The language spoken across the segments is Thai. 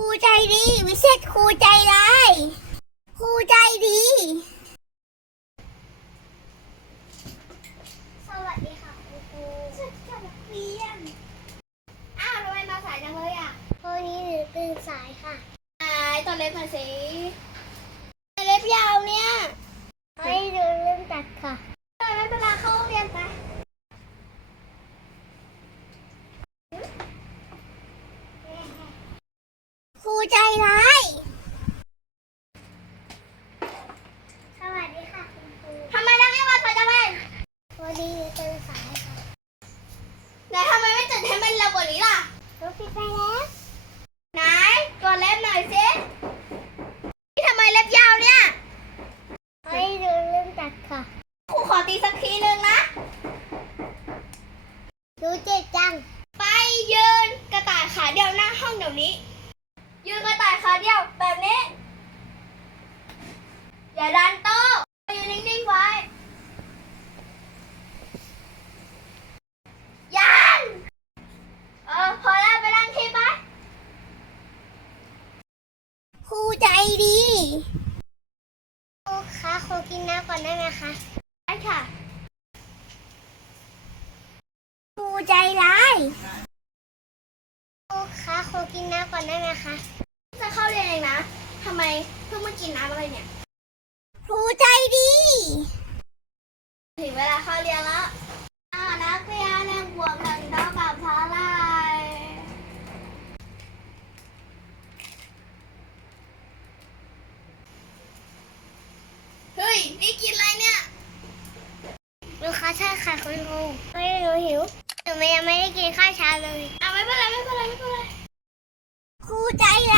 ครูใจดี วิเศษครูใจร้ายครูใจดีอ้าวทำไมมาสายจังเลยอ่ะวันี้หนูตื่สายค่ะสาย ตอนเรียนภาษีใจร้ายสวัสดีค่ะคุณครูทำไมต้องให้มาถอดจะเป็นพอดีเป็นสายค่ะไหนทำไมไม่จัดให้มันระเบิดนี้ล่ะ รู้ผิไปแล้วไหนตัเล็บหน่อยสิทำไมเล็บยาวเนี่ยไปดูเรื่องจัดค่ะ ครูขอตีสักทีนึงนะดูเจ็บจัง ไปยืนกระต่ายขาเดียวหน้าห้องเดี๋ยวนี้อย่าดันต๊ะอยู่นิ่ง ๆ ไว้ยันเออพอแล้วไปรังทีไปครูใจดีครูคะครูกินน้ำก่อนได้ไหมคะได้ค่ะครูใจร้ายครูคะครูกินน้ำก่อนได้ไหมคะจะเข้าเรียนเลยนะทำไมเพิ่งมากินน้ำอะไรเนี่ยนละกเรีนในหัวหนึ่งเท่ากับเท่าไรเฮ้ย นี่กินอะไรเนี่ย ลูกค้าช่ะคุณครูไม่รู้หิว หนูยังไม่ได้กินข้าวเช้าเลยอะไม่เป็นไร ไม่เป็นไร ไม่เป็นไร ครูใจละ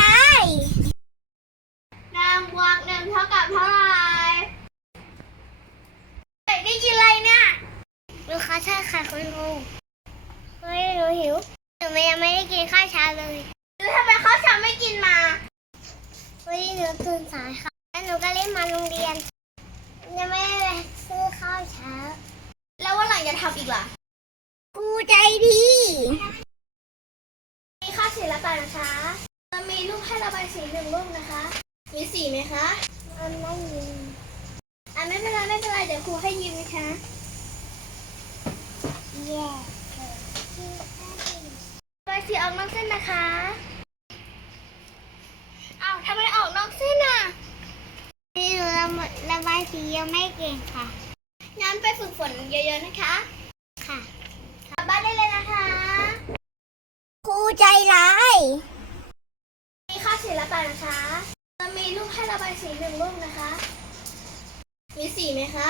ูขอช่ยค่ะคุณครูเฮ้ยหนูหิว หนูยังไม่ได้กินข้าวเช้าเลยหนูทำไมข้าวเช้าไม่กินมาวันนี้หนูตื่นสายค่ะ แล้วหนูก็เล่นมาโรงเรียน ยังไม่ได้ซื้อข้าวเช้า แล้ววันหลังจะทำอีกล่ะกูใจดีมีข้าวศิลปะนะคะ จะมีรูปให้ระบายสีหนึ่งรูปนะคะ มีสีไหมคะมันไม่มีอ่ะไม่เป็นไรไม่เป็นไรเดี๋ยวครูให้ยืมนะคะไปสีออกนอกเส้นนะคะเอาทำไมออกนอกเส้นอ่ะ นี่หูระระบายสียังไม่เก่งค่ะงั้นไปฝึกฝนเยอะๆนะคะ ค่ะ กลับบ้านได้เลยนะคะ ครูใจร้าย มีค่าศิลปะนะคะ จะมีรูปให้ระบายสีหนึ่งรูปนะคะ มีสีไหมคะ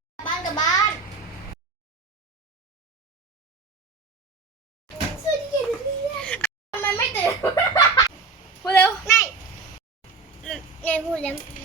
them.